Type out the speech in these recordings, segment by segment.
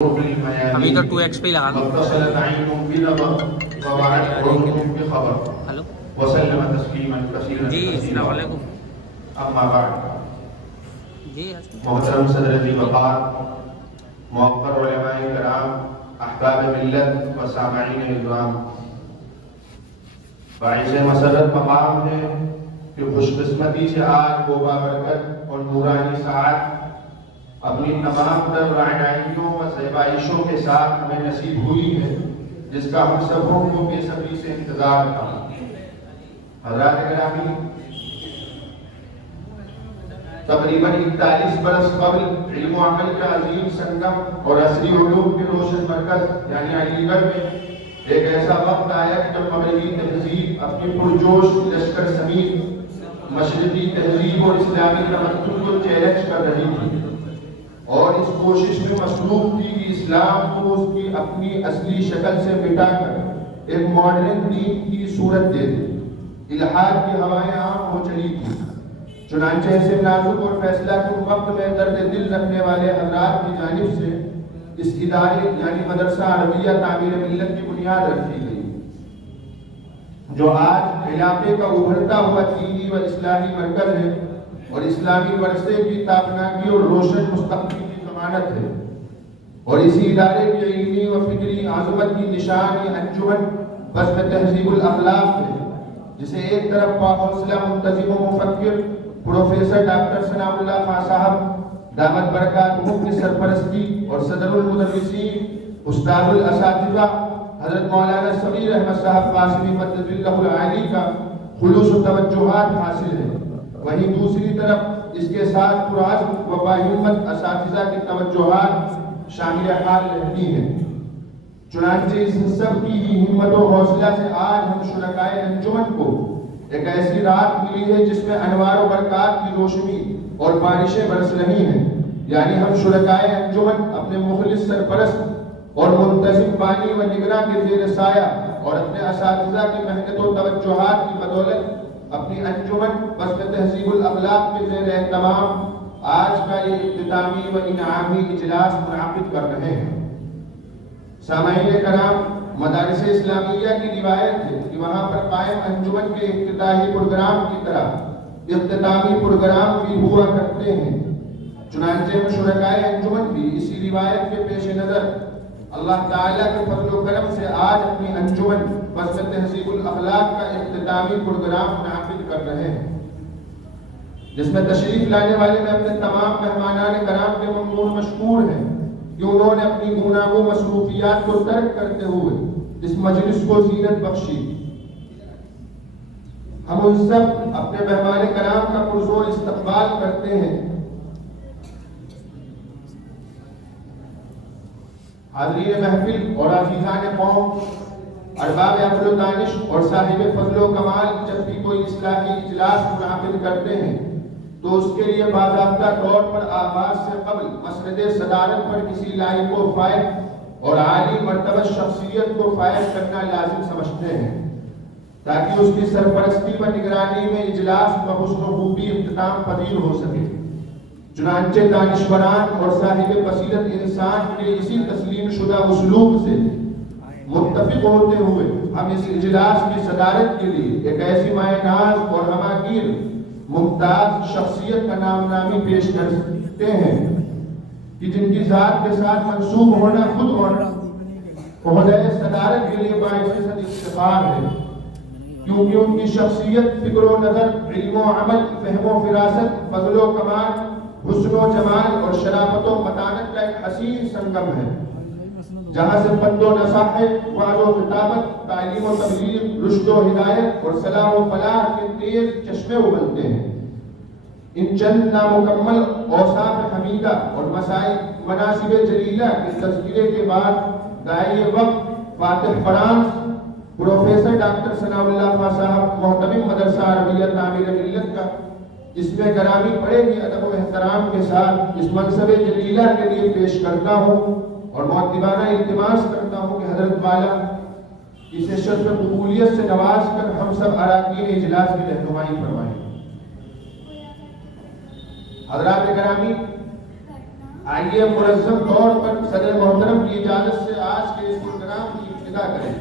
अभी तो 2x पे ही लगा लो। हेलो जी, अस्सलाम वालेकुम जी। मोहतरम सदर वक़ार, मुअक्कर उलमाए किराम, अहबाब मिल्लत व सामाईन इज़्ज़ाम, बाइसे मसरत मकाम है कि खुशकिस्मती से आज वो बाबरकत और नूरानी साथ अपनी तमाम तर रायनाइयों व ज़ैबाइशों के साथ हमें नसीब हुई है, जिसका हम सबों को बेसब्री से इंतजार था। हज़रात गिरामी, तकरीबन 41 बरस कबल इल्म व अमल का अजीम संगम और असरी उलूम के रोशन मरकज यानी अलीगढ़ में एक ऐसा वक्त आया कि जब मगरबी तहजीब अपनी पुरजोश लश्कर समीत मशरिकी तहजीब और इस्लामी तमद्दुन को चैलेंज कर रही थी और इस कोशिश में मसरूफ थी कि इस्लाम को उसकी अपनी असली शक्ल से मिटाकर एक मॉडर्न दीन की सूरत दे दे। इल्हाद की हवाएं आम हो चली थी। चुनांचे ऐसे नाजुक और फैसला कुन वक्त में दर्द दिल रखने वाले हज़रात की जानिब से इस इदारे यानी मदरसा अरबिया तामीर मिल्लत की बुनियाद रखी गई, जो आज इलाके का उभरता हुआ दीनी व इस्लामी मरकज है और इस्लामी वर्षे की ताबनाकी और रोशन मुस्तक़बिल की ज़मानत है। और इसी इदारे की इल्मी व फिक्री आज़मत की निशान ये अंजुमन बस्म तहज़ीबुल अखलाक है, जिसे एक तरफ हौसला मुंतज़िम व मुफ़क्किर प्रोफेसर डॉक्टर सनाउल्लाह खां साहब दामत बरकातुहू की सरपरस्ती और सदरुल मुदर्रिसीन उस्तादुल असातिज़ा हज़रत मौलाना समीर अहमद साहब कासिमी मद्ददिल्लाहुल आली का खुलूस व तवज्जुहात हासिल है, वहीं दूसरी तरफ इसके साथ पुराज़्म व बाहिम्मत असातिज़ा की तवज्जुहात शामिल हाल रहती है। चुनांचे इस सब की ही हिम्मत और हौसला से आज हम शुरकाए अंजुमन को एक ऐसी रात मिली है जिसमें अनवार व बरक़ात की रोशनी और बारिशें बरस रही हैं। यानी हम शुरकाए अंजुमन अपने मुखलिस सरपरस्त और मुंतज़िम बानी व निगरां के ज़ेर साया और अपने असातिज़ा की मेहनत व तवज्जुहात की बदौलत अपनी अंजुमन बस्म तहज़ीबुल अखलाक के ज़ेर एहतमाम आज का ये इख्तितामी व इनामी इजलास मुनाक़िद कर रहे हैं। सामाईन कराम, मदारिस इस्लामिया की रिवायत है कि वहाँ पर कायम अंजुमन के इफ्तिताही प्रोग्राम की तरह इख्तितामी प्रोग्राम भी हुआ करते हैं। चुनांचे में शुरकाए अंजुमन भी इसी रिवायत के पेश नज़र अल्लाह ताला के फज़ल व करम से आज अपनी अंजुमन बस्म तहज़ीबुल अखलाक का इख्तितामी प्रोग्राम मुनाक़िद कर रहे हैं, जिसमें तशरीफ लाने वाले में अपने तमाम मेहमानान कराम के ममनून मशकूर हैं कि उन्होंने अपनी गुनागो मसरूफियात को तर्क करते हुए इस मजलिस को ज़ीनत बख्शी। हम उन सब अपने मेहमान कराम का पुरज़ोर इस्तक़बाल करते हैं। हाज़रीन महफिल और अज़ीज़ान कौम, अरबाब अक़ल व दानिश और साहिब फ़ज़ल व कमाल जब भी कोई इस्लामी इजलास मुनाक़िद करते हैं तो उसके लिए बाज़ाब्ता तौर पर आगाज़ से क़ब्ल मसनद सदारत पर किसी लायक व फ़ाइज़ और आली मर्तबा शख्सियत को फ़ाइज़ करना लाजिम समझते हैं, ताकि उसकी सरपरस्ती व निगरानी में इजलास बहुस्न व खूबी इख्तिताम पज़ीर हो सके। चुनांचे दानिशवरान और साहिब बसीरत इंसान के इसी तस्लीम शुदा उसलूब से मुत्तफ़िक़ होते हुए हम इस इजलास की सदारत के लिए एक ऐसी मायनाज़ और हमागीर मुमताज़ शख्सियत का नामनामी पेश कर सकते हैं कि जिनकी ज़ात के साथ मंसूब होना खुद ओहदे सदारत के लिए बाइज़ इफ्तिख़ार है, क्योंकि उनकी शख्सियत फ़िक्र व नज़र, इल्म व अमल, फ़हम व फ़िरासत, फ़ज़ल व कमाल, हुस्न व जमाल और शराफ़त व मतानत का एक हसीन संगम है, जहाँ से बंदो नसाहत, वाज़ व खिताबत, तालीम व तबलीग, रुश्द व हिदायत और सलाह व फलाह के तेज चश्मे उबलते हैं। इन चंद नामुकम्मल औसाफ हमीदा और मनासिब जलीला के तज़किरे के बाद दाई वक्त Fatih France professor doctor Sanaullah खां साहब मोहतमिम मदरसा अरबिया तामीर मिल्लत का इसमें गरामी पड़े भी अदब व एहतराम के साथ इस मनसब जलीला के लिए पेश करता हूँ और मुअद्दिबाना इल्तिमास करता हूँ कि हज़रत वाला इसे शर्फ़ कबूलियत से नवाज कर हम सब अराकीन इजलास की रहनुमाई फरमाएं। हज़रात गिरामी, आइए मुनज़्ज़म तौर पर सदर मोहतरम की इजाज़त से आज के इस प्रोग्राम की इब्तिदा करें।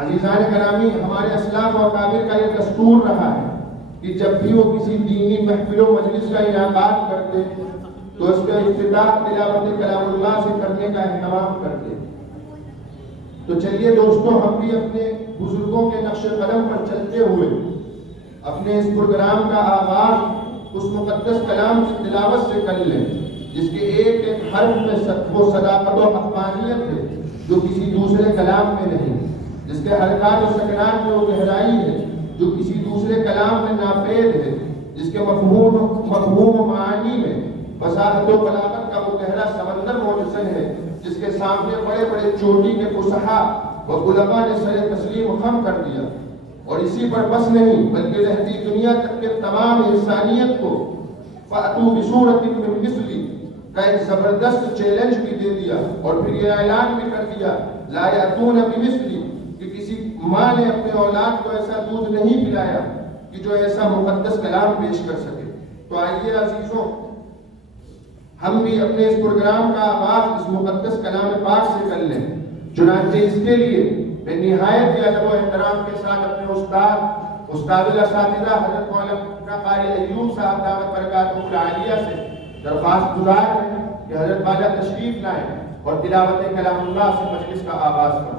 अज़ीज़ान गिरामी, हमारे असलाफ और काबिर का ये दस्तूर रहा है कि जब भी वो किसी दीनी महफिल व मजलिस का इनाकाद करते तो उसका इफ्तिताह तिलावत कलामुल्लाह से करने का एहतमाम करते। तो चलिए दोस्तों, हम भी अपने बुजुर्गों के नक्श कदम पर चलते हुए अपने इस प्रोग्राम का आगाज उस मुक़द्दस कलाम की तिलावत से कर लें जिसके एक एक हर्फ में वो सदाकत और हक़ानियत है जो किसी दूसरे कलाम में नहीं, जिसके हरकात और सकनात में वो गहराई है जो किसी दूसरे कलाम में नाफेद है, जिसके मफ़हूम मानी में वसाहत और बलागत का वो गहरा समंदर मौजूद है, जिसके सामने बड़े बड़े चोटी के फुसहा व उलमा ने सरे तस्लीम खम कर दिया। और इसी पर बस नहीं बल्कि रहती दुनिया तक के तमाम इंसानियत को फ़अतू बिसूरतिन मिन मिस्ली का एक जबरदस्त चैलेंज भी दे दिया और फिर ये ऐलान भी कर दिया ला यातून बिमिस्ली कि किसी माँ ने अपने औलाद को ऐसा दूध नहीं पिलाया कि जो ऐसा मुक़द्दस कलाम पेश कर सके। तो आइए अजीजों, हम भी अपने इस प्रोग्राम का आगाज इस मुक़द्दस कलाम पाक से कर लें। चुनांचे इसके लिए मैं निहायत अदब व एहतराम के साथ अपने उस्ताद असातिज़ा हज़रत मौलाना क़ारी अय्यूब साहब दामत बरकातुहुल आलिया से दरख्वास्त गुजार हैं कि हज़रत बाला तशरीफ लाएं और तिलावत कलामुल्लाह से मजलिस का आगाज करवाएं।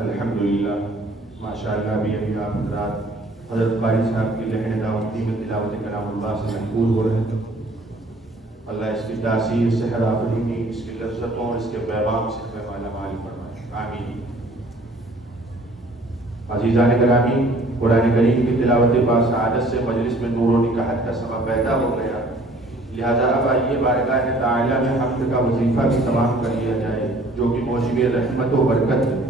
अल्हम्दुलिल्लाह माशाअल्लाह अभी आप हज़रात हज़रत कारी साहब की लहन दावती में तिलावत कलामुल्लाह से महफूज हो रहे थे। अल्लाह इसकी तासीर सहर आफरीनी, इसकी लज्जतों और इसके पैगाम से हमें मालामाल फरमाए, आमीन। अज़ीज़ान गिरामी, कुरान करीम की तिलावत बासआदत से मजलिस में नूर व निकाहत का सबब पैदा हो गया, लिहाजा अब आइए बारगाह ताला में हम्द का वजीफा भी तमाम कर लिया जाए, जो कि मौजिब रहमत व बरकत है।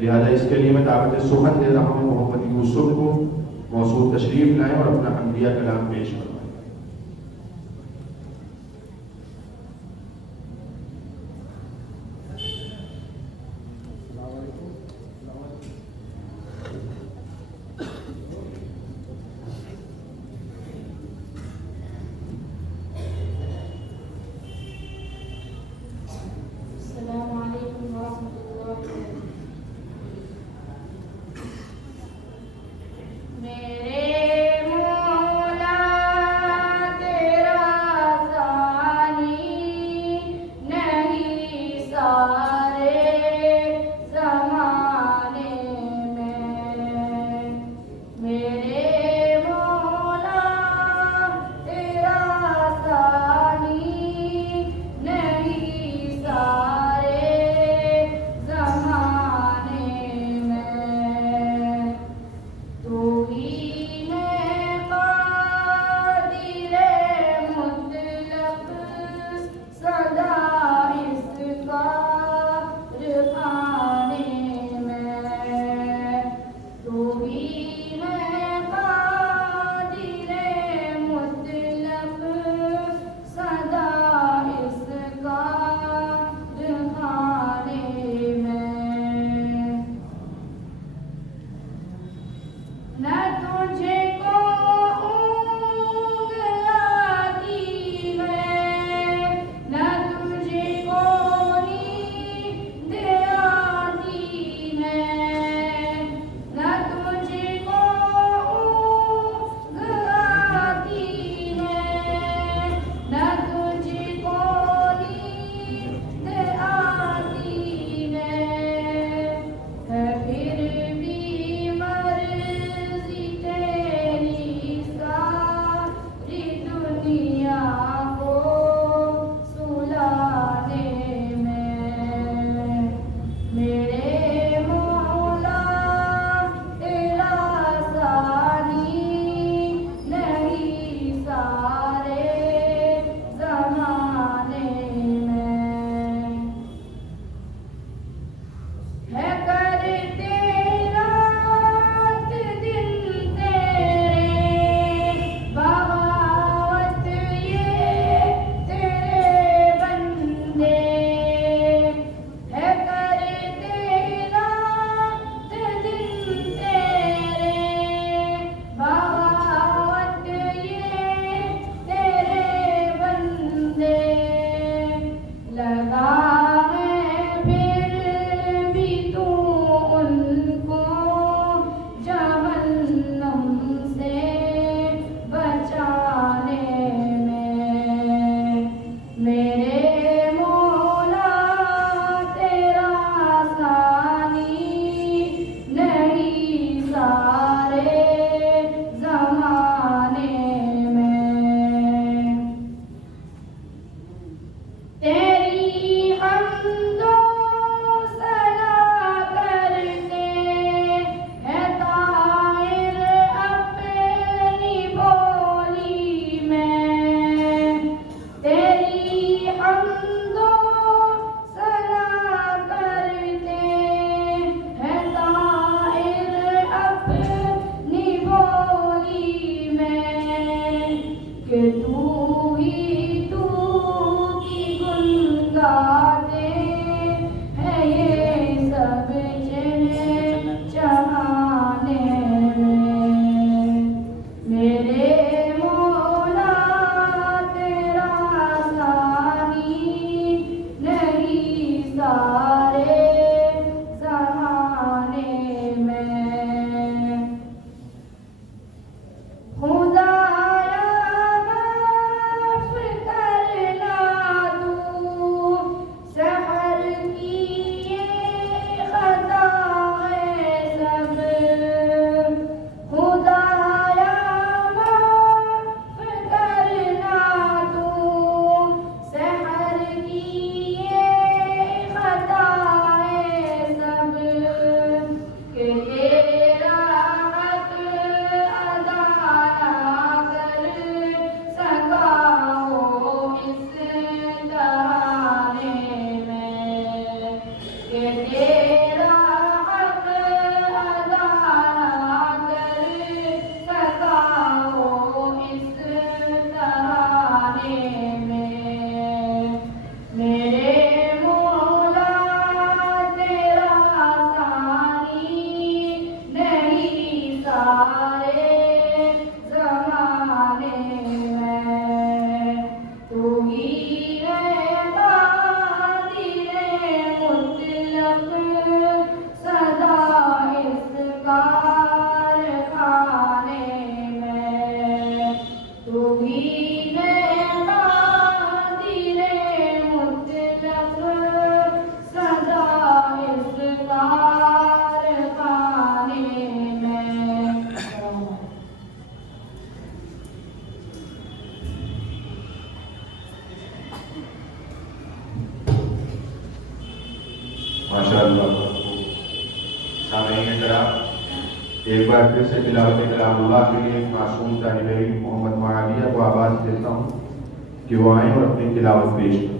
लिहाजा इसके लिए मैं दावत सुहन दे रहा हूँ मोहम्मद यूसुफ को, मौसूल तशरीफ लाएं और अपना हम्दिया कलाम पेश करवाएं। माशाअल्लाह। सामईन किराम, एक बार फिर से तिलावत कलामुल्लाह के लिए एक मासूम तालिब इल्म मोहम्मद माविया को आवाज़ देता हूँ कि वो आएँ और अपनी तिलावत पेश करें।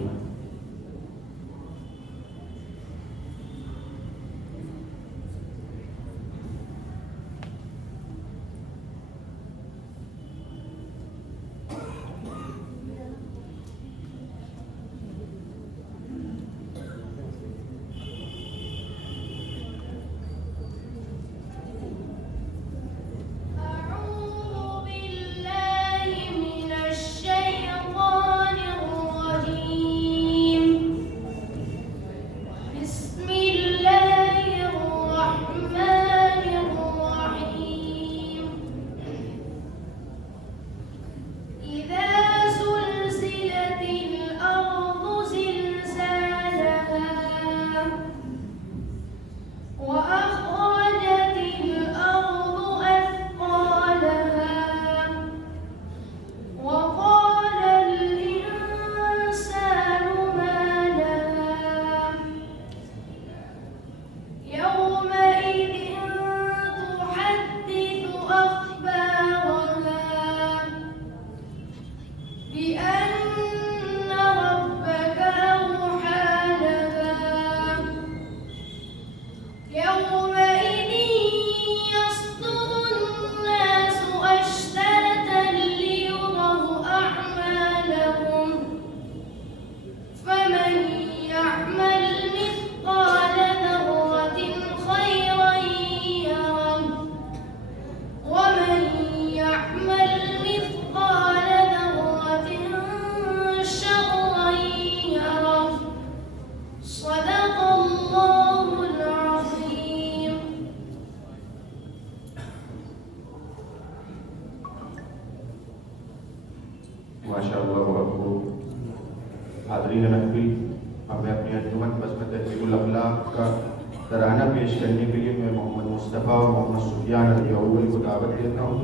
माशाअल्लाह बहुत खूब। हाज़रीन महफिल, हमें अपनी अंजुमन बस्म तहज़ीबुल अखलाक का तराना पेश करने के लिए मैं मोहम्मद मुस्तफ़ा और मोहम्मद सुफियान रज़ी अव्वल को दावत देता हूँ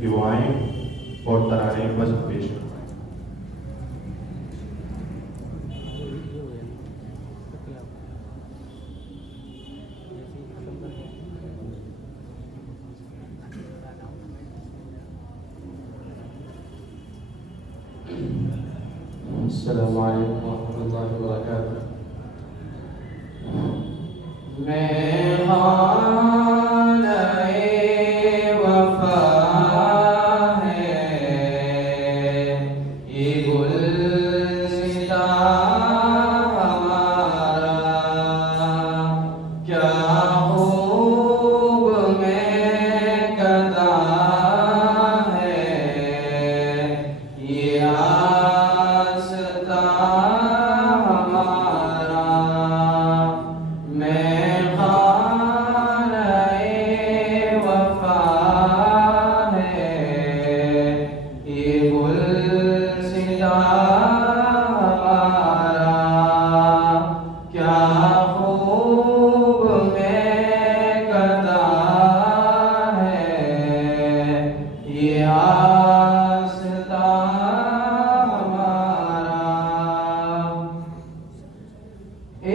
कि वो आएँ और तराने बस्म पेश करें। अस्सलामु अलैकुम वरहमतुल्लाहि वबरकातुह। मैं खाने वफा है ये गुलसिता हमारा, क्या खूब में कदा है ये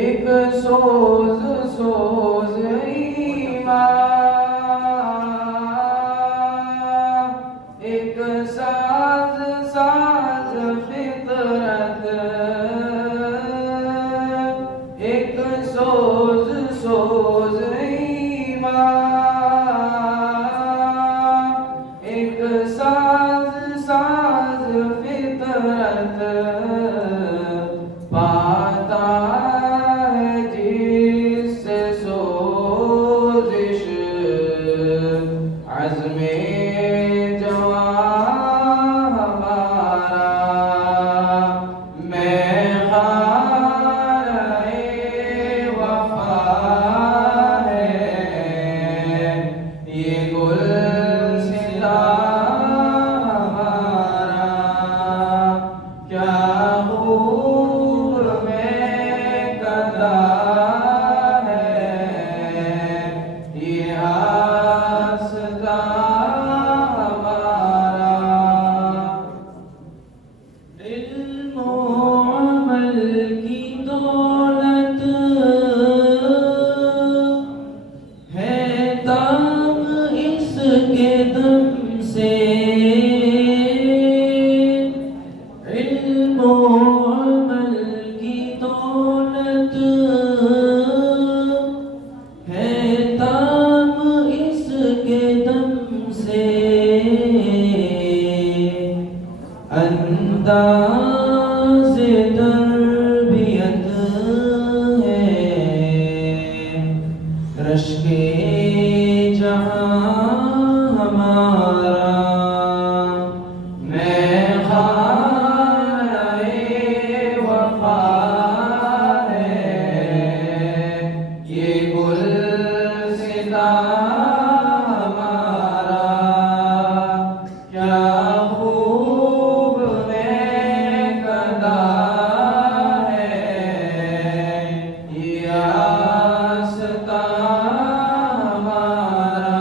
एक सोज सोज ईमान, एक साज साज फितरत, एक सोज सोज ईमान, एक साज साज फितरत, पाता अज़्मे जवां हमारा। अंदाज़ तरबियत है रश्के जहाँ हमारा मैं खाने वफा है ये गुलसिता हमारा क्या खूब महकता है ये आस्ता हमारा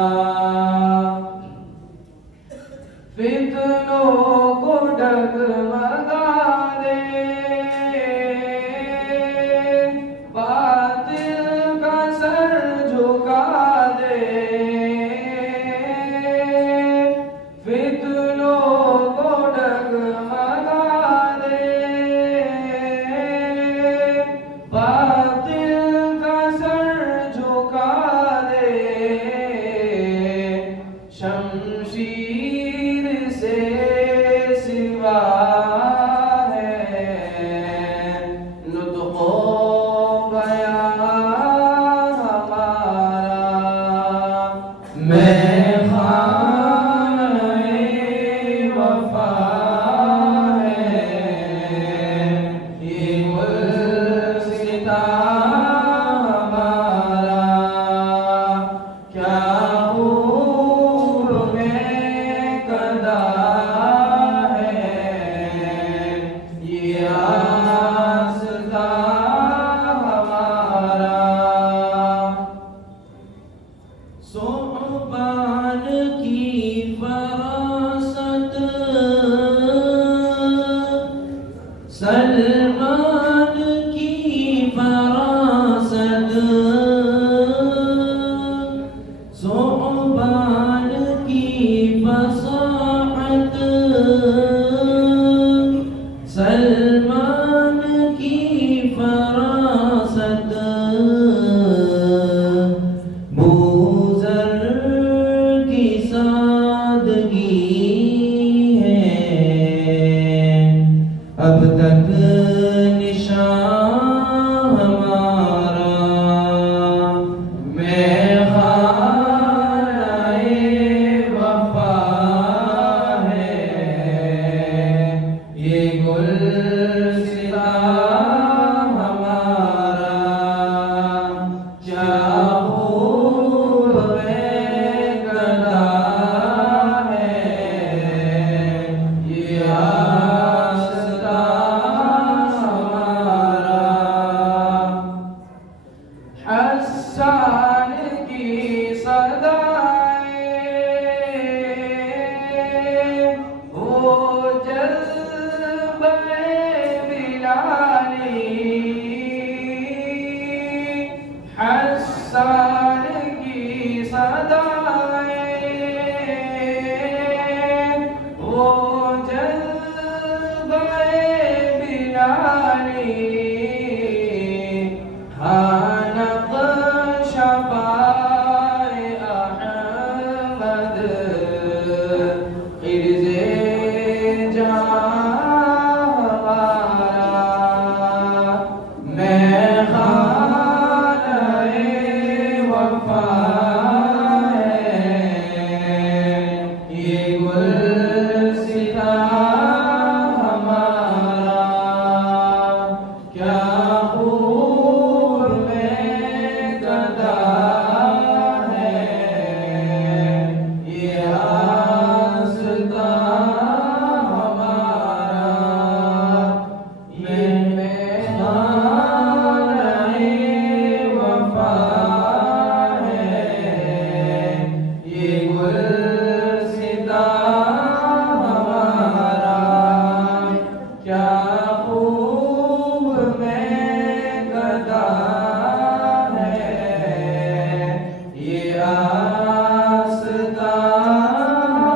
फितनों को डगमगा दे बातिल का सर झुका दे फितनों को डगमगा दे बातिल का सर झुका दे शमशीर से सिवा है नुत्क़ो बयां हमारा मैं खाने वफा है ये गुलसिता हमारा क्या खूब महकता है ये आस्ता हमारा सोबान की फरासत सलमान की फरासत सोबान की फसाहत सलमान की फरासत बूज़र की सादगी है अब तक निशान हमारा मैं खाने वफा है ये गुलसिता हमारा क्या खूब महकता है ये आस्ता हमारा हसन की सदाएं वो जज़्बे बिलाली हसन की सदाएं वो जज़्बे बिलाली हानक शफाए अहमद गिरज़े जहाँ मैं खाने वफा है ये गुलसिता हमारा क्या खूब महकता है ये आस्ता हमारा मैं खाने वफा है ये गुलसिता हमारा क्या खूब महकता है ये आस्ता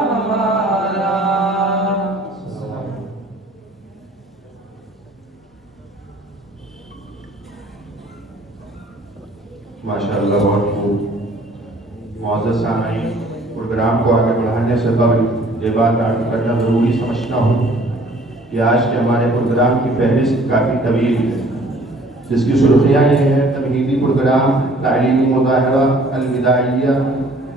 हमारा माशाअल्लाह बहुत खूब। मुअज़्ज़ज़ सामईन, प्रोग्राम को आगे बढ़ाने से कबल ये बात अर्ज़ करना ज़रूरी समझता हूँ कि आज के हमारे प्रोग्राम की फहरिस्त काफ़ी तवील है, जिसकी सुर्खियाँ ये हैं: तमहीदी प्रोग्राम, तालीमी मुज़ाहरा, अलविदाइया,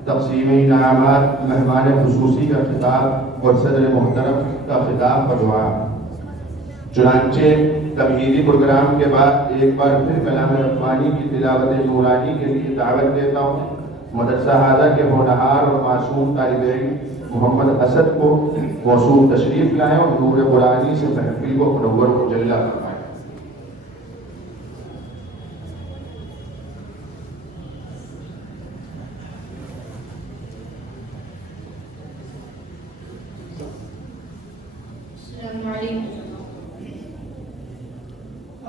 तक़सीम इनामात, मेहमान खुसूसी का खिताब और सदर मोहतरम का खिताब व दुआ। चुनांचे तमहीदी प्रोग्राम के बाद एक बार फिर कलाम रब्बानी की तिलावत नूरानी के लिए दावत देता हूँ मदरसा हाजा के होनहार और मासूम तालिब इल्म मोहम्मद असद को मौसूम तशरीफ लाएं और नूर कुरानी से महफिल को मुनव्वर मुजल्ला फरमाएं। अस्सलामु अलैकुम।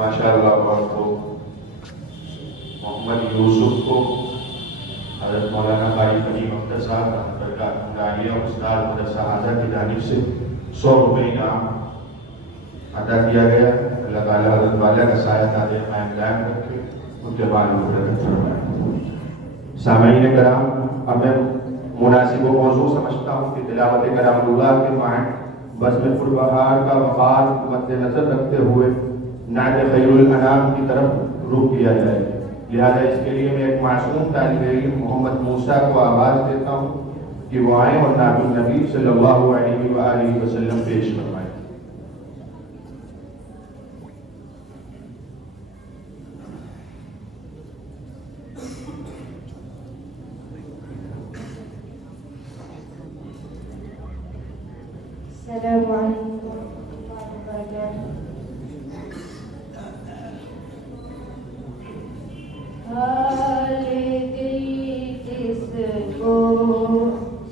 माशाअल्लाह को मोहम्मद यूसुफ को हज़रत मौलाना भाई करीम अख्तर साहब गालिया उस्ताद मदरसा आज़ा की जानिब से 100 रुपये इनाम अदा किया गया। अल्लाह ताला हज़रत वाला का साया तादे कायम दायम रखे, उनके बाल को रखत फरमाए। सामईन कराम, अब मैं मुनासिब मौजू समझता हूँ कि तिलावत कलामुल्लाह के मायन बज़्म फ़ुलबहार का वक़ार मद्देनज़र रखते हुए नात खैरुल अनाम की तरफ रुख किया जाए। लिहाजा इसके लिए मैं एक मासूम तालिब इल्म मोहम्मद मूसा को आवाज़ देता हूँ कि वो आए और नातुन नबी सल्लल्लाहु अलैहि वसल्लम पेश फरमाएं। अस्सलामु अलैकुम वरहमतुल्लाहि वबरकातुहू। हाले दिल किसको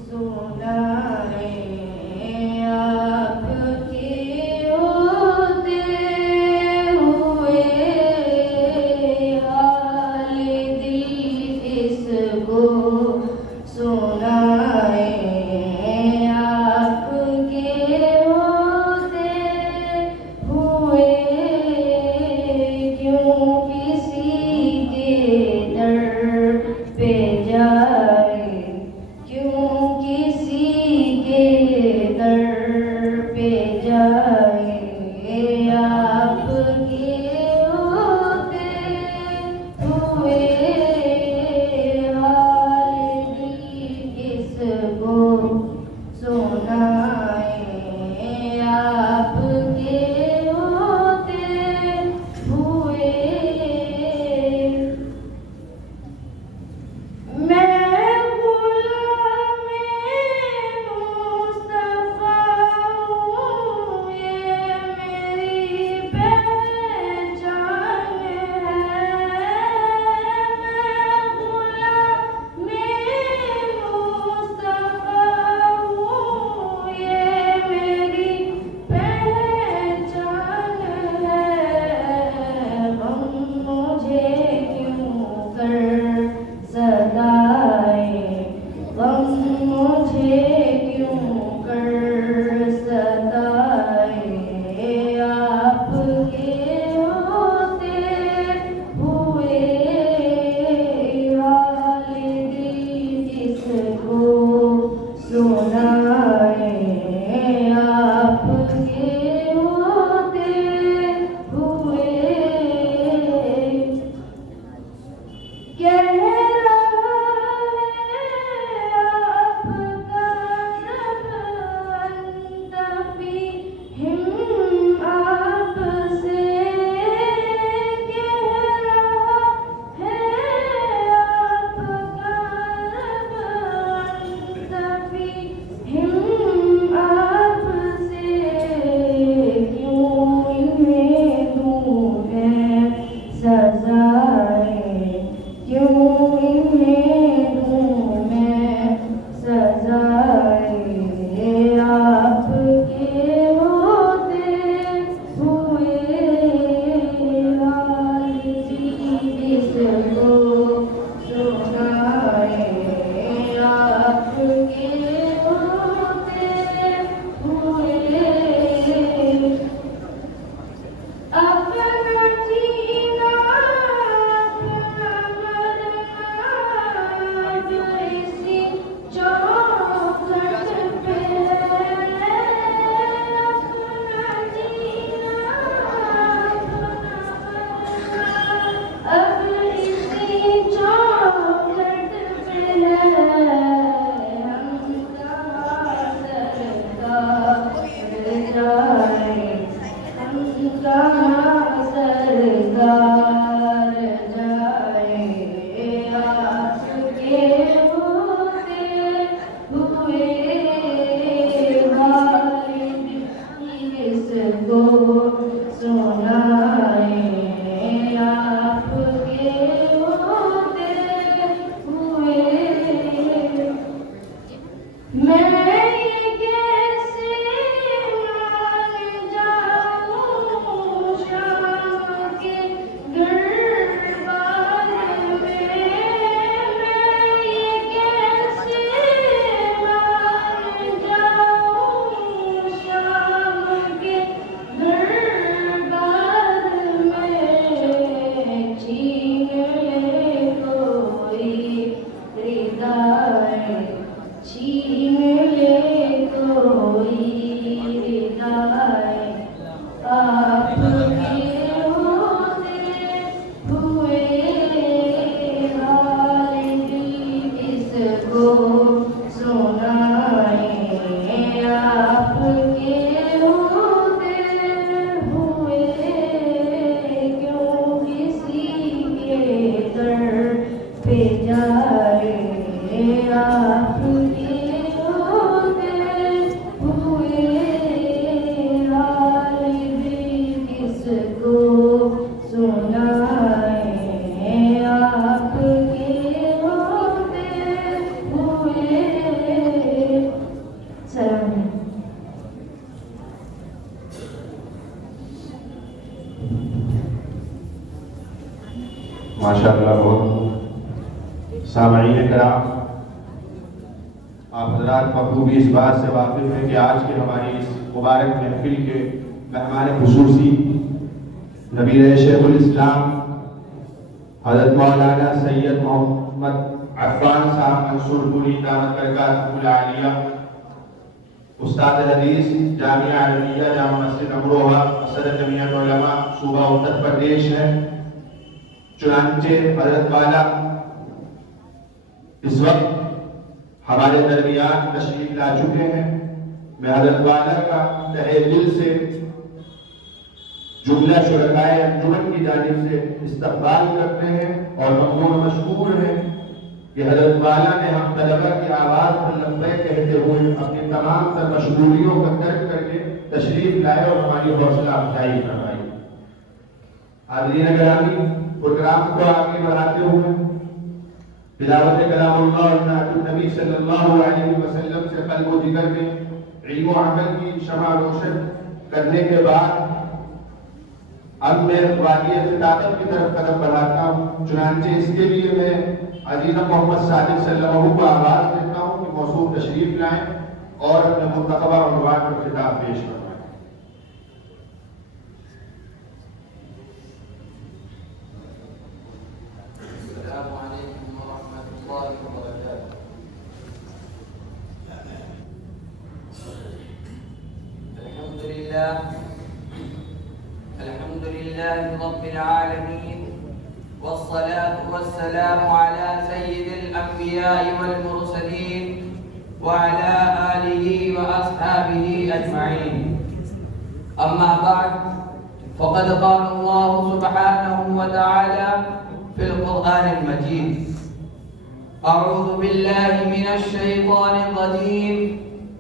सुनाए आपके होते हुए, हाले दिल किसको सुनाए आपके होते माशाअल्लाह बहुत सामईन कराम, आप हजरात बखूबी इस बात से वाकिफ हैं कि आज के हमारी इस मुबारक महफिल के मेहमान खुसूसी नबीर शेखुल इस्लाम हज़रत मौलाना सैयद मोहम्मद अफ़ान साहब मंसूरपुरी दामत बरकातुहुल आलिया, उस्ताद हदीस जामिया अहमदिया जामा मस्जिद अमरोहा सदर जमीयत उलमा सूबा उत्तर प्रदेश है। चुनांचे हजरत वाला इस वक्त हमारे दरमियान तशरीफ ला चुके हैं। मैं हजरत वाला का तहे दिल से जुमला शुरकाए अंजुमन की जानिब से इस्तकबाल करते हैं और ममनून मशकूर हैं कि हजरत वाला ने हम तलबा की आवाज पर लब्बैक कहते हुए अपनी तमाम तर मशगूलियों का तर्क करके तशरीफ लाए और हमारी हौसला अफजाई करवाई। हाज़रीन गिरामी, प्रोग्राम को आगे बढ़ाते हुए तिलावत कलामुल्लाह और नाअतुन नबी सल्लल्लाहु अलैहि वसल्लम से क़ल्ब व जिगर में इल्म व अमल की शमा रोशन करने के बाद अब मैं वाक़िया खिताबत की तरफ कदम बढ़ाता हूँ। चुनांचे इसके लिए मैं अजीज़ मोहम्मद सादिक सल्लल्लाहु को आवाज़ देता हूँ कि मौसूल तशरीफ लाएं और अपने मुंतखबा उन्वान पर खिताब पेश करवाएं। अल्हम्दुलिल्लाह रब्बिल आलमीन वस्सलातु वस्सलामु अला सय्यिदिल अंबिया'i वल मुरसलीन व अला आलिहि व अस्हाबिहि अजमईन। अम्मा बाद फ़क़द क़ाल अल्लाहु सुब्हानहु व तआला फ़िल क़ुरआनिल मजीद, अऊज़ु बिल्लाहि मिनश शैतानिर रजीम,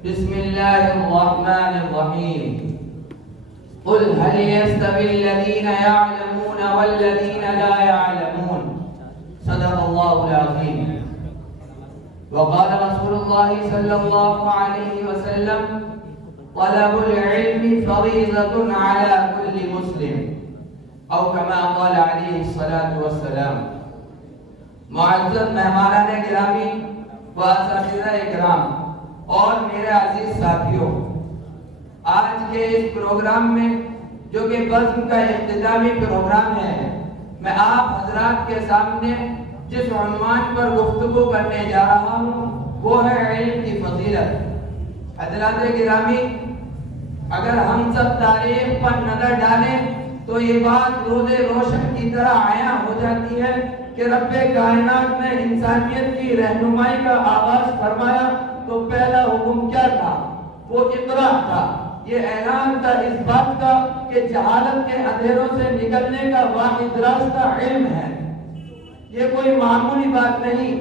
बिस्मिल्लाहिर रहमानिर रहीम। क़ुल हल यस्तविल्लज़ीना यअलमून वल्लज़ीना ला यअलमून, सदक़ल्लाहुल अज़ीम। वक़ाल रसूलुल्लाहि सल्लल्लाहु अलैहि वसल्लम, तलबुल इल्मि फ़रीज़तुन अला कुल्लि मुस्लिम, औ कमा क़ाल अलैहि सलातु वस्सलाम। मुअज़्ज़ज़ मेहमानान गिरामी व असातिज़ाए किराम और मेरे अजीज साथियों, आज के इस प्रोग्राम में जो कि बज़्म का इख्तितामी प्रोग्राम है, मैं आप हजरात के सामने जिस उन्वान पर गुफ्तगू करने जा रहा हूँ वो है इल्म की फजीलत। हजरात गिरामी, अगर हम सब तारीख पर नजर डालें तो ये बात रोज़े रोशन की तरह आया हो जाती है कि रब्बे कायनात ने इंसानियत की रहनुमाई का आगाज फरमाया तो पहला हुक्म क्या था? वो इक़रा था। ये ऐलान था इस बात का कि जहालत के अंधेरों से निकलने का वाहिद रास्ता इल्म है। ये कोई मामूली बात नहीं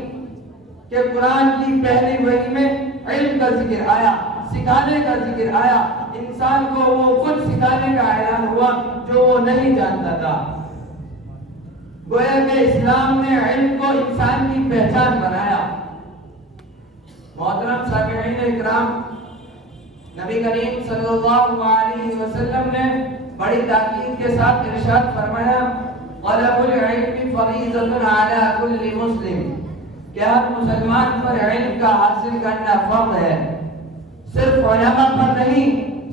कि कुरान की पहली वही में इल्म का जिक्र आया, सिखाने का जिक्र आया, इंसान को वो कुछ सिखाने का ऐलान हुआ जो वो नहीं जानता था। गोया के इस्लाम ने इल्म को इंसान की पहचान बनाया। मोहतरम सामिईन इकराम, नबी करीम सल्लल्लाहु अलैहि वसल्लम ने बड़ी ताकीद के साथ इरशाद फरमाया, तलबुल इल्मि फरीज़तुन अला कुल्लि मुस्लिम, कि हर मुसलमान पर इल्म का हासिल करना फर्ज है। सिर्फ उलमा पर नहीं,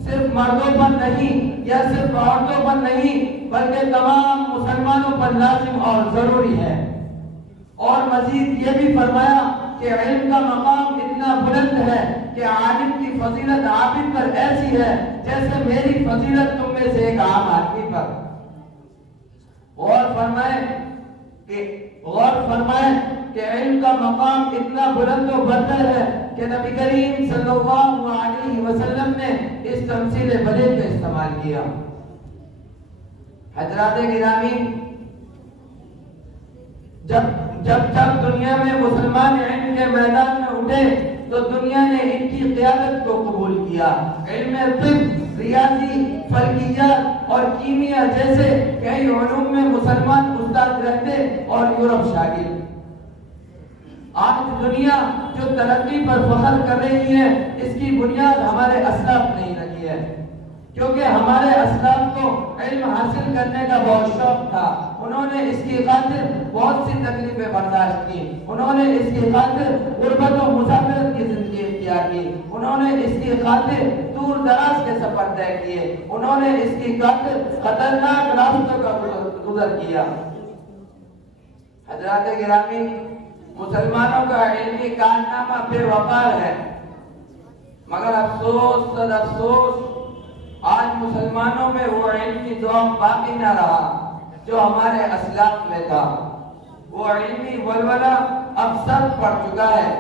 सिर्फ मर्दों पर नहीं या सिर्फ औरतों पर नहीं, बल्कि तमाम मुसलमानों पर लाजिम और जरूरी है। और मजीद ये भी फरमाया कि इल्म का मकाम इतना बुलंद है कि आलिम की फजीलत आबिद पर ऐसी है जैसे मेरी फजीलत तुम में से एक आम आदमी पर। और फरमाए कि इल्म का मकाम इतना बुलंद और बरतर है कि नबी करीम सल्लल्लाहु अलैहि वसल्लम ने इस तमसील बलीग का इस्तेमाल किया। हजरात गिरामी, जब दुनिया में मुसलमान इल्म के मैदान में उठे तो दुनिया ने इनकी क़ियादत को कबूल किया। इल्म तिब, रियाजी, फल्कियात और कीमिया जैसे कई उलूम में मुसलमान उस्ताद रहते और यूरोप शागिर्द। आज दुनिया जो तरक्की पर फख्र कर रही है, इसकी बुनियाद हमारे असलाफ नहीं रखी है। क्योंकि हमारे असलाफ को इल्म हासिल करने का बहुत शौक था। उन्होंने इसकी खातिर बहुत सी तकलीफें बर्दाश्त की। उन्होंने इसकी खातिर गुर्बत और मुसाफिरत की जिंदगी इख्तियार की। उन्होंने इसकी खातिर दूर दराज के सफर तय किए। उन्होंने इसकी खातिर खतरनाक रास्तों का गुजर किया। हजरात गिरामी, मुसलमानों का इल्मी कारनामा बेवकार है, मगर अफसोस सद अफसोस आज मुसलमानों में वो इल्मी ज़ौक़ बाकी न रहा जो हमारे असलाफ में था। वो इल्मी वलवला अब सर पड़ चुका है,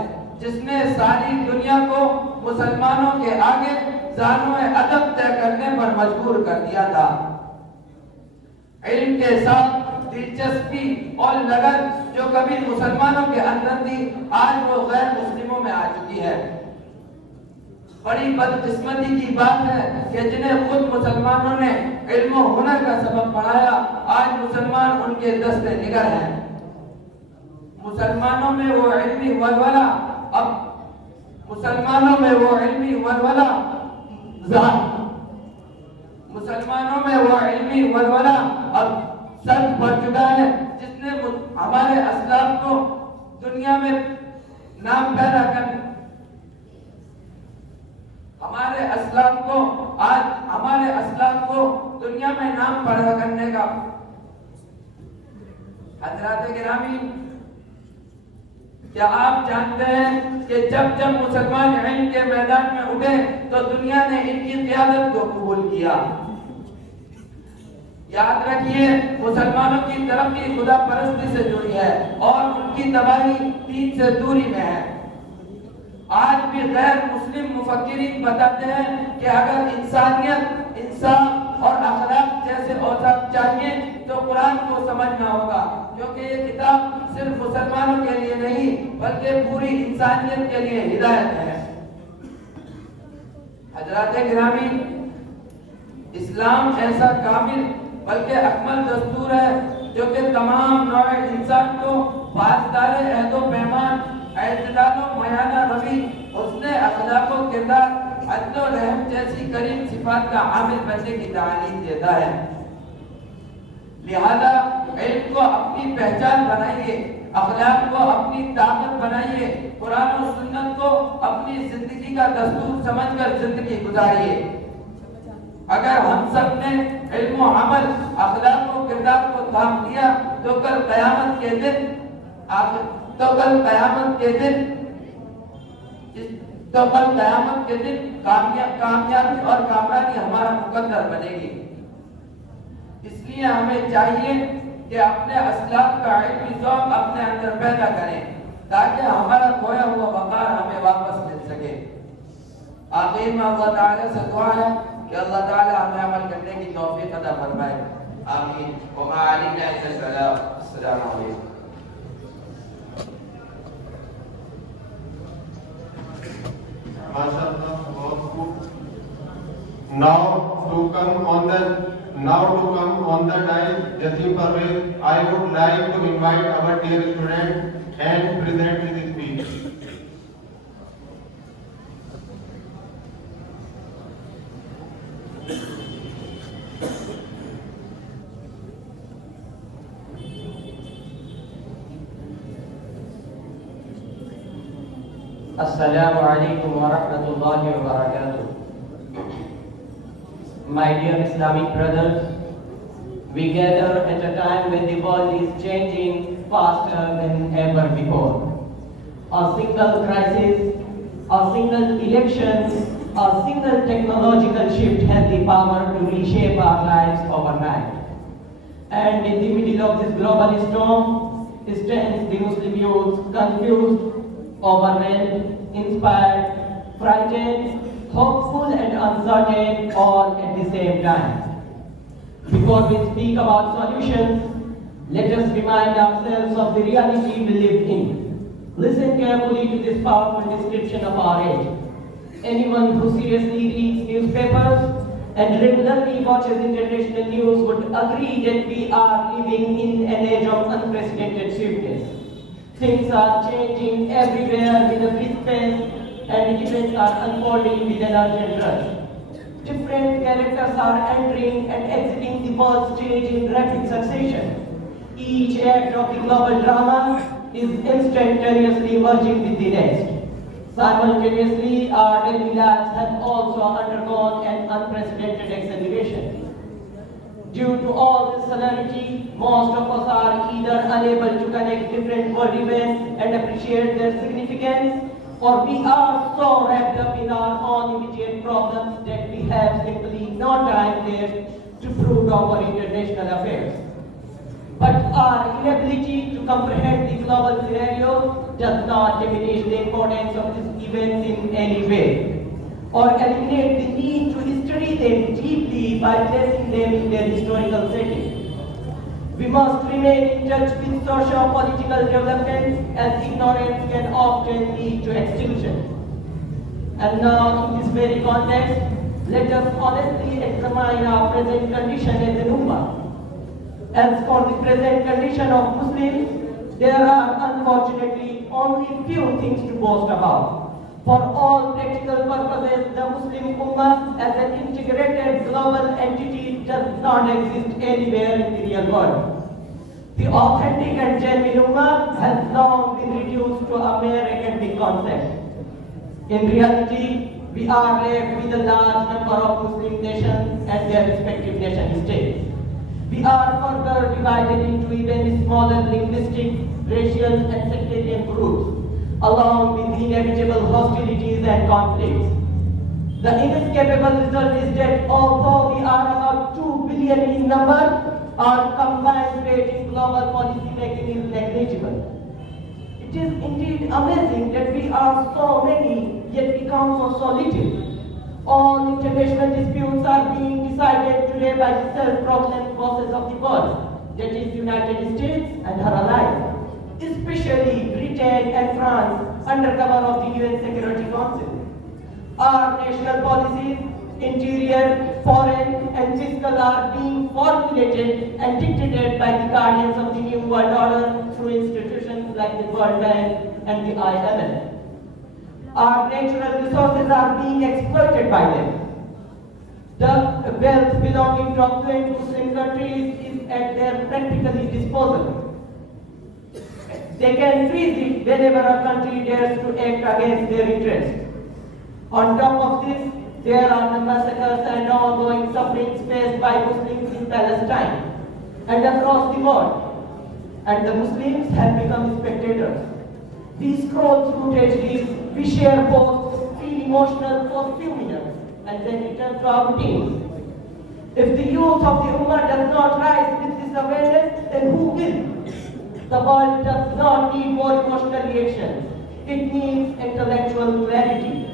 जिसने सारी दुनिया को मुसलमानों के आगे ज़ानो-ए अदब तय करने पर मजबूर कर दिया था। इल्म के साथ दिलचस्पी और लगन जो कभी मुसलमानों के अंदर थी, आज वो गैर मुस्लिमों में आ चुकी है। बड़ी बदकिस्मती की बात है कि जिन्हें खुद मुसलमानों ने इल्म और हुनर का सबक पढ़ाया, आज मुसलमान उनके दस्ते निगर हैं। मुसलमानों में वो इल्मी वलवला मुसलमानों में वो इल्मी वलवला अब सर बढ़ चुका है, जिसने हमारे असलाफ को दुनिया में नाम पैदा कर हमारे असलाफ को दुनिया में नाम पैदा करने का। हजरात गिरामी, क्या आप जानते हैं कि जब जब मुसलमान इल्म के मैदान में उठे तो दुनिया ने इनकी क़ियादत को कबूल किया। याद रखिए, मुसलमानों की तरक्की खुदा परस्ती से जुड़ी है और उनकी तबाही दीन से दूरी में है। आज भी गैर मुस्लिम मुफक्किरीन बताते हैं कि अगर इंसानियत, इंसाफ और अखलाक जैसे औसाफ चाहिए तो कुरान को समझना होगा, क्योंकि ये किताब सिर्फ मुसलमानों के लिए नहीं बल्कि पूरी इंसानियत के लिए हिदायत है। हजरात गिरामी, इस्लाम ऐसा कामिल बल्कि अकमल दस्तूर है जो कि तमाम नौ इंसान को पासदार अहदो पैमान, एतदालो मयाना रवि, उसने अखलाक व किरदार, अदल और रहम जैसी करीम सिफात का हामिल बनने की तालीम देता है। लिहाजा इल्म को अपनी पहचान बनाइए, अखलाक को अपनी ताकत बनाइए, कुरान और सुन्नत को अपनी जिंदगी का दस्तूर समझकर जिंदगी गुजारिए। अगर हम सब ने इल्म और अमल, अखलाक और किरदार को थाम लिया तो कल कयामत के दिन कामयाबी और कामरानी हमारा मुकद्दर बनेगी। इसलिए हमें चाहिए कि अपने असलाफ का इल्मी ज़ौक़ अपने अंदर पैदा करें ताकि हमारा खोया हुआ वक़ार हमें वापस मिल सके। आखिर में अल्लाह ताला से दुआ है कि अल्लाह ताला हमें अमल करने की तौफीक अता फरमाए। आमीन। व मा अलैना इल्ला सलाम। अस्सलामु अलैकुम। MashaAllah, बहुत खूब। Now to come on the dais, Jasim Parvez, I would like to invite our dear student and present his speech. Assalamu alaikum wa rahmatullahi wa barakatuh. My dear Islamic brothers, we gather at a time when the world is changing faster than ever before. A single crisis, a single election, a single technological shift has the power to reshape our lives overnight. And in the middle of this global storm stands the Muslim youth, confused, overwhelmed, inspired, frightened, hopeful and uncertain all at the same time. Before we speak about solutions, let us remind ourselves of the reality we live in. Listen carefully to this powerful description of our age. Anyone who seriously reads newspapers and regularly watches international news would agree that we are living in an age of unprecedented swiftness. Things are changing everywhere with a brisk pace and events are unfolding with an urgent rush. different characters are entering and exiting the world stage in rapid succession. Each act of the global drama is instantaneously merging with the next. Simultaneously, our daily lives have also undergone an unprecedented acceleration. Due to all this celerity, most of us are either unable to connect different world events and appreciate their significance, or we are so wrapped up in our own immediate problems that we have simply no time left to brood over international affairs. But our inability to comprehend the global scenario does not diminish the importance of these events in any way, or eliminate the need to study them deeply by placing them in their historical setting. We must remain in touch with socio-political developments, as ignorance can often lead to extinction. And now, in this very context, let us honestly examine our present condition as an ummah. As for the present condition of Muslims, there are unfortunately only few things to boast about. For all practical purposes, the Muslim Ummah as an integrated global entity does not exist anywhere in the real world. The authentic and genuine Ummah has long been reduced to a mere academic concept. In reality, we are left with a large number of Muslim nations and their respective nation states. We are further divided into even smaller linguistic, racial and sectarian groups, along with inevitable hostilities and conflicts. The inescapable result is that although we are about 2 billion in number, our combined weight in global policy making is negligible. It is indeed amazing that we are so many, yet we count for so little. All international disputes are being decided today by the self-proclaimed bosses of the world, that is United States and her allies, especially Britain and France under cover of the UN Security Council. Our national policies, interior, foreign and fiscal are being formulated and dictated by the guardians of the New World Order through institutions like the World Bank and the IMF. Our natural resources are being exploited by them. The wealth belonging to affluent Muslim countries is at their practically disposal. They can freeze it whenever a country dares to act against their interests. On top of this, there are the massacres and ongoing sufferings faced by Muslims in Palestine and across the world, and the Muslims have become spectators. We scroll through tragedies, we share posts, feel emotional for a few minutes, and then return to our routines. If the youth of the Ummah does not rise with this awareness, then who will? The world does not need more emotional reactions. It needs intellectual clarity.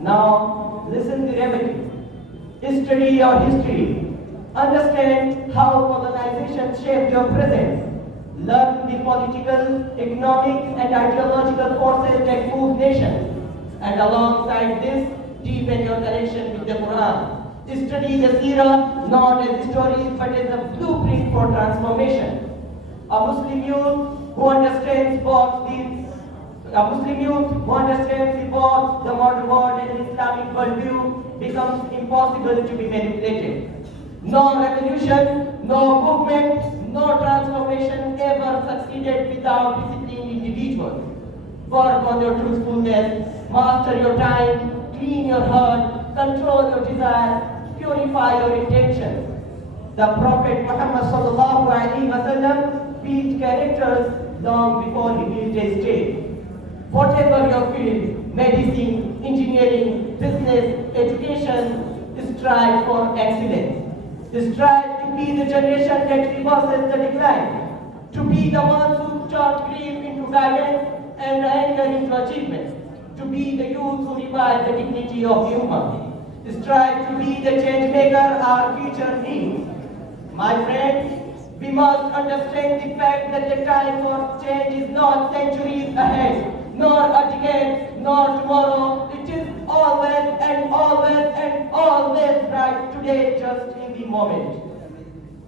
Now, listen to the remedy. Study your history. Understand how colonization shaped your present. Learn the political, economic, and ideological forces that move nations. And alongside this, deepen your connection with the Quran. Study the Seerah not as stories but as a blueprint for transformation. A Muslim youth who understands both the modern world and Islamic worldview becomes impossible to be manipulated. No revolution, no movement, no transformation ever succeeded without disciplined individuals. Work on your truthfulness, master your time, clean your heart, control your desires, purify your intentions. The Prophet Muhammad sallallahu alaihi wasallam built characters long before he built a state. Whatever your field, medicine, engineering, business, education, strive for excellence. Strive to be the generation that reverses the decline, to be the ones who turn grief into guidance and anger into achievement, to be the youth who revive the dignity of human. Strive to be the change maker our future needs. My friends, we must understand the fact that the time for change is not centuries ahead, nor a decade, nor tomorrow. It is always and always and always right today, just in the moment.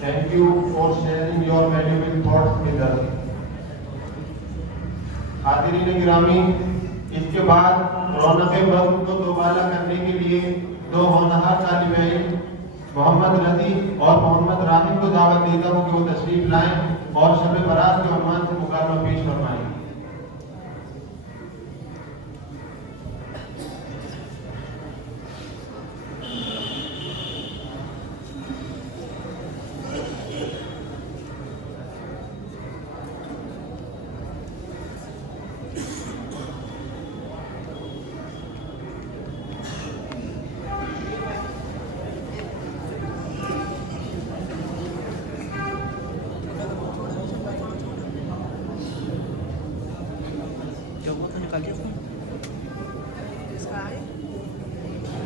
Thank you for sharing your valuable thoughts with us. हाज़िरीन गिरामी, इसके बाद रौनक वक्त को दोबारा करने के लिए दो होनहार तालिब इल्म मोहम्मद रज़ी और मोहम्मद राहिम को दावत देता हूँ कि वो तशरीफ लाएं और शब बरात के उन्वान से मुकालमा पेश फरमाएं।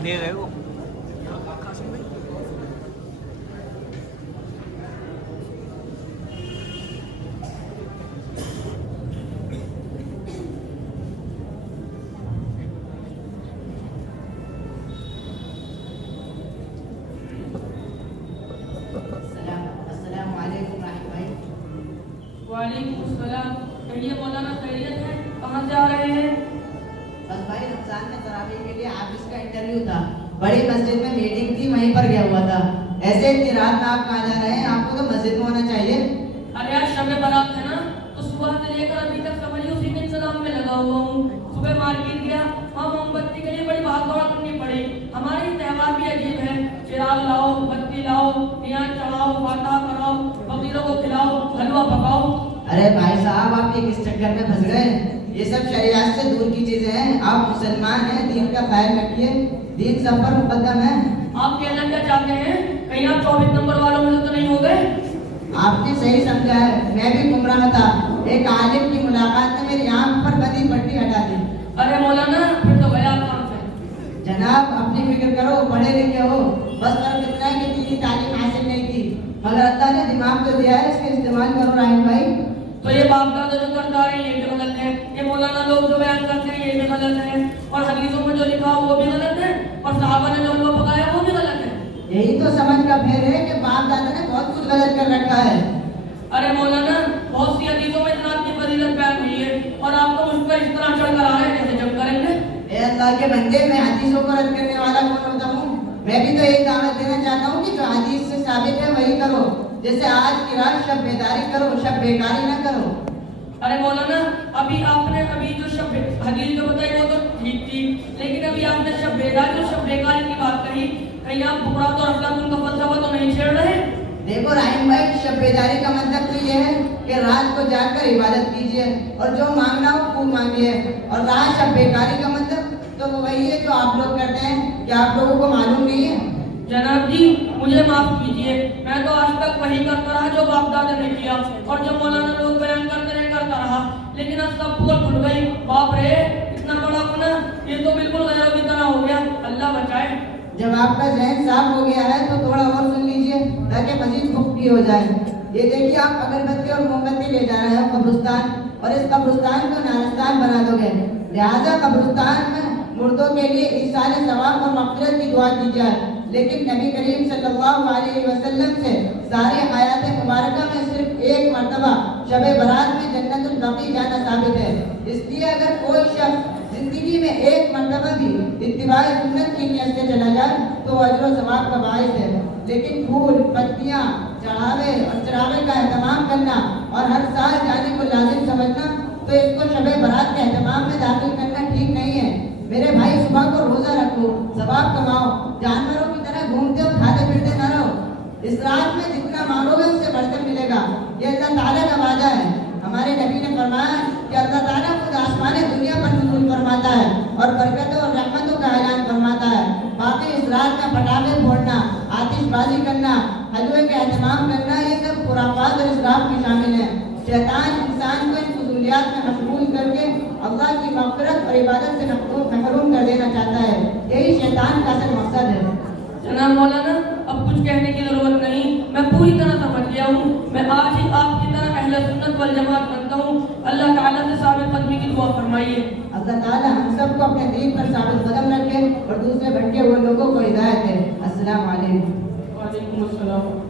दे गए वो वालेकुम अस्सलाम। कहिए मौलाना, खैरियत है? कहाँ जा रहे हैं? बस भाई रमजान में तरावी के लिए हाफिज का इंटरव्यू था, बड़ी मस्जिद में मीटिंग थी, वहीं पर गया हुआ था। ऐसे इतनी रात में आप कहाँ जा रहे हैं? आपको तो मस्जिद में होना चाहिए। अरे यार शब बारात है ना, तो सुबह से लेकर अभी तक समझिए उसी के इंतजाम में लगा हुआ हूँ। सुबह मार्केट गया, वहाँ मोमबत्ती के लिए बड़ी भाग दौड़ करनी पड़ी। हमारे ये त्योहार भी अजीब है, चिराग लाओ, बत्ती लाओ, नियाज चढ़ाओ, फातहा कराओ, फकीरों को खिलाओ, हलवा पकाओ। अरे भाई साहब, आप ये किस चक्कर में फंस गए? ये सब शरीयत से दूर की चीजें हैं। आप मुसलमान हैं, दीन का ख्याल रखिए, दीन सब पर मुकद्दम है। आप कहना क्या चाहते हैं? कहीं आप 24 नंबर वालों में तो नहीं हो गए? आपने सही समझा है, मैं भी गुमराह था। एक आलिम की मुलाकात ने मेरी आंख पर बंधी पट्टी हटा दी। अरे मौलाना, फिर तो गया काम से। जनाब अपनी फिक्र करो, पढ़े लिखे हो, बस फर्क इतना है कि दीनी तालीम हासिल नहीं की, मगर अल्लाह ने दिमाग तो दिया है, इसका इस्तेमाल करो राहिम भाई। तो ये बाप दादा जो करता है ये भी गलत है, ये मौलाना लोग जो बयान करते हैं ये भी गलत है, और हदीसों में जो लिखा हो वो भी गलत है, और सहाबा ने जो हलवा पकाया वो भी गलत है। यही तो समझ का फेर है कि बाप दादा ने बहुत कुछ गलत कर रखा है। अरे मौलाना, बहुत सी हदीसों में इतना की फजीलत बयान हुई है, और आप तो मुझ पर इस तरह चढ़कर आ रहे हैं जैसे जब करेंगे। ए अल्लाह के बंदे, मैं हदीसों को रद्द करने वाला कौन होता हूँ? मैं भी तो यही दावत देना चाहता हूँ कि जो हदीस से साबित है वही करो। जैसे आज की रात शब बेदारी करो, शब बेकारी ना करो। अरे मौलाना, अभी जो शब हदीस जो बताई वो तो ठीक थी, लेकिन अभी आपने शब बेदारी और शब बेकारी की बात कही, कहीं आप बुकरात और अफलातून का फलसफा तो नहीं छेड़ रहे? देखो राहिम भाई, शब बेदारी का मतलब तो ये है कि रात को जाकर इबादत कीजिए और जो मांगना हो खूब मांगिए, और रात शब बेकारी का मतलब तो वही है जो आप लोग करते हैं। क्या आप लोगों को मालूम नहीं है? जनाब जी, मुझे माफ कीजिए, मैं तो आज तक वही करता रहा जो बाप दादा ने किया, और जो मौलाना लोग बयान करते रहे करता रहा, लेकिन अब सब पोल खुल गई। बाप रे, इतना बड़ा गुनाह, ये तो बिल्कुल गैरों की तरह हो गया। अल्लाह बचाए। जब आपका जहन साफ हो गया है तो थोड़ा और सुन लीजिए ताकि मजीद पुख्ती हो जाए। ये देखिए, आप अगरबत्ती और मोमबत्ती ले जा रहे हो कब्रिस्तान, और इस कब्रिस्तान को नारिस्तान बना दोगे। लिहाजा कब्रिस्तान में मुर्दों के लिए ईसाल सवाब और मग़फ़िरत की दुआ की जाए, लेकिन नबी करीम सल्लल्लाहु अलैहि वसल्लम से सारे हयात मुबारका में सिर्फ एक मरतबा शब बारात में जन्नतुल बक़ी जाना साबित है। इसलिए अगर कोई शख्स जिंदगी में एक मरतबा भी इत्तिबाए सुन्नत की नियत से चला जाए तो अजर व सवाब का बाइस है। लेकिन फूल, पत्तियाँ, चढ़ावे और चढ़ावे का एहतमाम करना और हर साल जाने को लाजिम समझना, तो इसको शब बारात के एहतमाम में दाखिल करना ठीक नहीं है। मेरे भाई, सुबह को रोजा रखो, सवाब कमाओ, जानवरों की तरह घूमते और खाते पीते न रहो। इस रात में जितना मांगोगे उससे बढ़कर मिलेगा, ये अल्लाह ताला का वादा है। हमारे नबी ने फरमाया कि अल्लाह ताला खुद आसमान दुनिया पर नुज़ूल फरमाता है और बरकतों और रहमतों का ऐलान फरमाता है। बाकी इस रात में पटाखे फोड़ना, आतिशबाजी करना, हलवे का एहतमाम करना, ये सब खुराफात और इसराफ में शामिल है। शैतान इंसान को इन फजूलियात में मशगूल करके अल्लाह की मग़फ़िरत और इबादत से महरूम कर देना चाहता है। यही शैतान का असल मकसद है। जनाब मौलाना, अब कुछ कहने की जरूरत नहीं, मैं पूरी तरह समझ गया हूँ। मैं आज ही आपकी तरह अहले सुन्नत वल जमात बनता हूँ। अल्लाह ताला से साबित कदमी की दुआ फरमाइए। अल्लाह ताला हम सबको अपने दीन पर साबित कदम रखे और दूसरे भटके हुए लोगों को हिदायत दे। अस्सलाम वालेकुम। वालेकुम अस्सलाम।